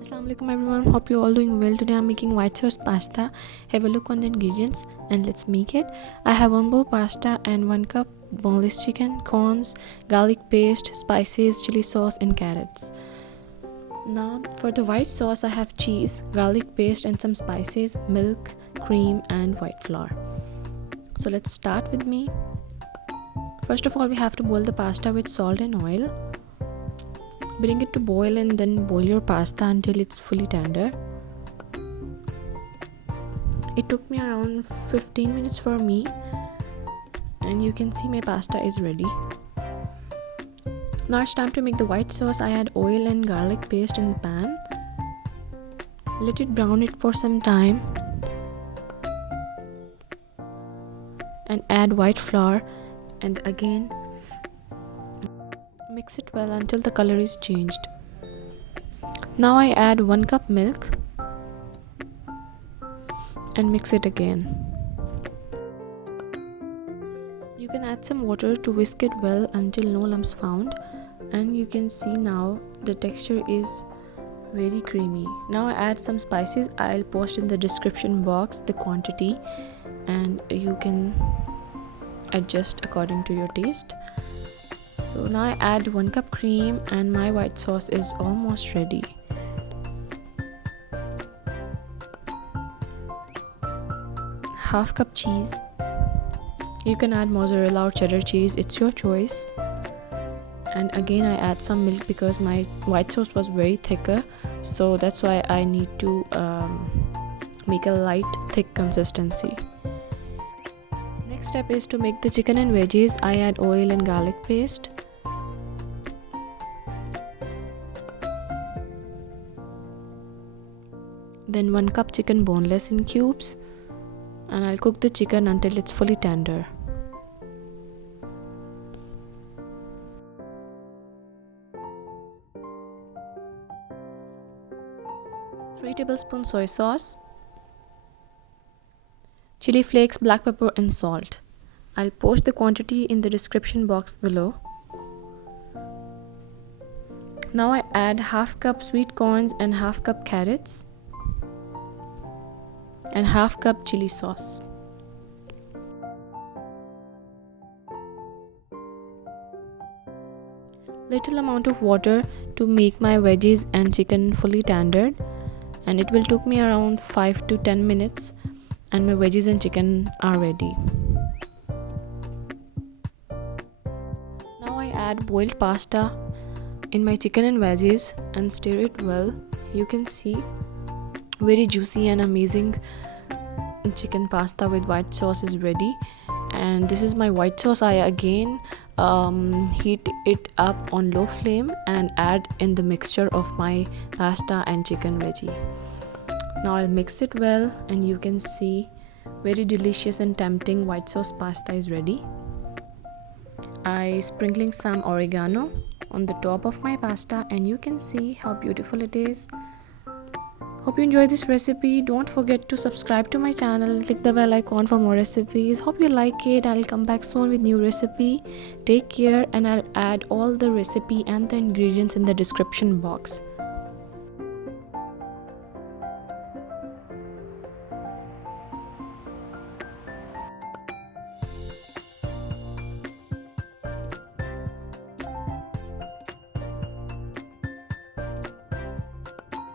Assalamualaikum everyone, hope you're all doing well. Today I'm making white sauce pasta. Have a look on the ingredients and let's make it. I have 1 bowl pasta and 1 cup boneless chicken, corns, garlic paste, spices, chili sauce and carrots. Now for the white sauce I have cheese, garlic paste and some spices, milk, cream and white flour. So let's start with me. First of all we have to boil the pasta with salt and oil. Bring it to boil and then boil your pasta until it's fully tender. It took me around 15 minutes for me and you can see my pasta is ready. Now it's time to make the white sauce. I add oil and garlic paste in the pan. Let it brown it for some time and add white flour and again mix it well until the color is changed. Now I add 1 cup milk and mix it again. You can add some water to whisk it well until no lumps found, and you can see now the texture is very creamy. Now I add some spices. I'll post in the description box the quantity and you can adjust according to your taste. So now I add 1 cup cream and my white sauce is almost ready. Half cup cheese. You can add mozzarella or cheddar cheese, it's your choice. And again I add some milk because my white sauce was very thicker, so that's why I need to make a light thick consistency. Next step is to make the chicken and veggies. I add oil and garlic paste. Then 1 cup chicken boneless in cubes, and I'll cook the chicken until it's fully tender. Three tablespoons soy sauce, chili flakes, black pepper and salt. I'll post the quantity in the description box below. Now I add half cup sweet corns and half cup carrots and half cup chili sauce. Little amount of water to make my veggies and chicken fully tendered, and it will take me around 5 to 10 minutes and my veggies and chicken are ready. Now I add boiled pasta in my chicken and veggies and stir it well. You can see very juicy and amazing chicken pasta with white sauce is ready, and this is my white sauce. I again heat it up on low flame and add in the mixture of my pasta and chicken veggie. Now I'll mix it well and you can see very delicious and tempting white sauce pasta is ready. I sprinkling some oregano on the top of my pasta and you can see how beautiful it is. Hope you enjoyed this recipe. Don't forget to subscribe to my channel, click the bell icon for more recipes. Hope you like it. I'll come back soon with new recipe. Take care, and I'll add all the recipe and the ingredients in the description box.